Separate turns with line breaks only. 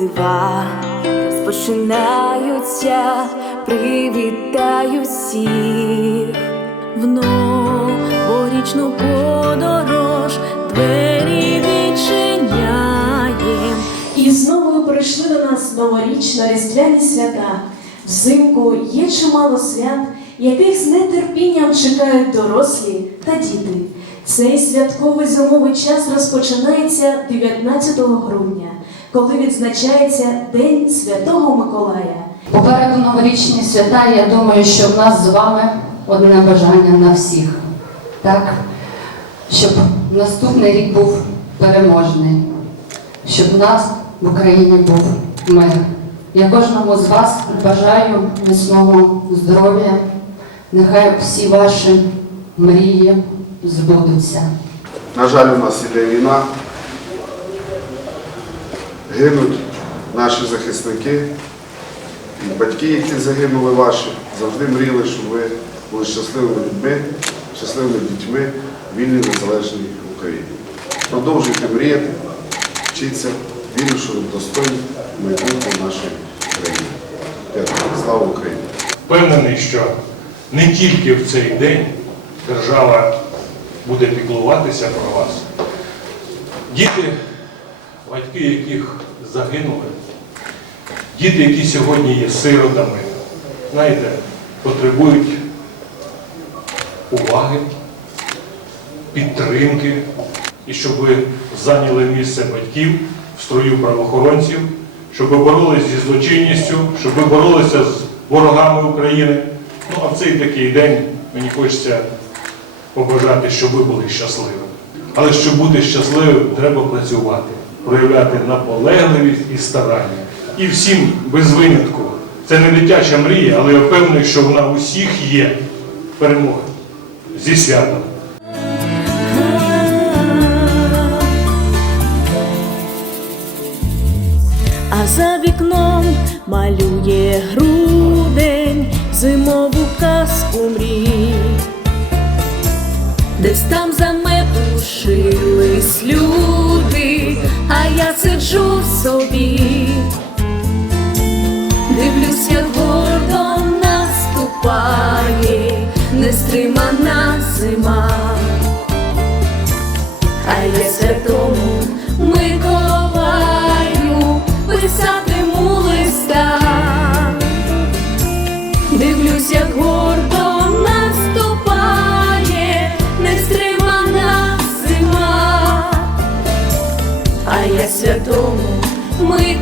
дива розпочинаються, привітаю всіх в новорічну подорож двері відчиняєм.
І знову прийшли до нас новорічно-різдвяні свята. Взимку є чимало свят, яких з нетерпінням чекають дорослі та діти. Цей святковий зимовий час розпочинається 19 грудня, коли відзначається День Святого Миколая.
Попереду новорічні свята, я думаю, що в нас з вами одне бажання на всіх. Так? Щоб наступний рік був переможний, щоб в нас в Україні був мир. Я кожному з вас бажаю міцного здоров'я. Нехай всі ваші мрії збудуться.
На жаль, у нас іде війна. Гинуть наші захисники. Батьки, які загинули ваші, завжди мріяли, щоб ви були щасливими людьми, щасливими дітьми вільній незалежній Україні. Продовжуйте мріяти, вчіться, вірю, що ви достойні майбутнього нашої країни. Дякую. Слава Україні!
Впевнений, що не тільки в цей день держава буде піклуватися про вас. Діти, батьки яких загинули, діти, які сьогодні є сиротами, знаєте, потребують уваги, підтримки, і щоб ви зайняли місце батьків в строю правоохоронців, щоб ви боролися зі злочинністю, щоб ви боролися з ворогами України. Ну а в цей такий день мені хочеться побажати, щоб ви були щасливими. Але щоб бути щасливим, треба працювати, проявляти наполегливість і старання. І всім без винятку. Це не дитяча мрія, але я впевнений, що вона у всіх є перемога зі святом.
А за вікном малює грудень зимову казку мрій, десь там заметушились люди, сиджу в собі, дивлюсь, як гордо наступає, нестримана зима, а я святому Миколаю писатиму листа, дивлюсь, як гордо додому. Ми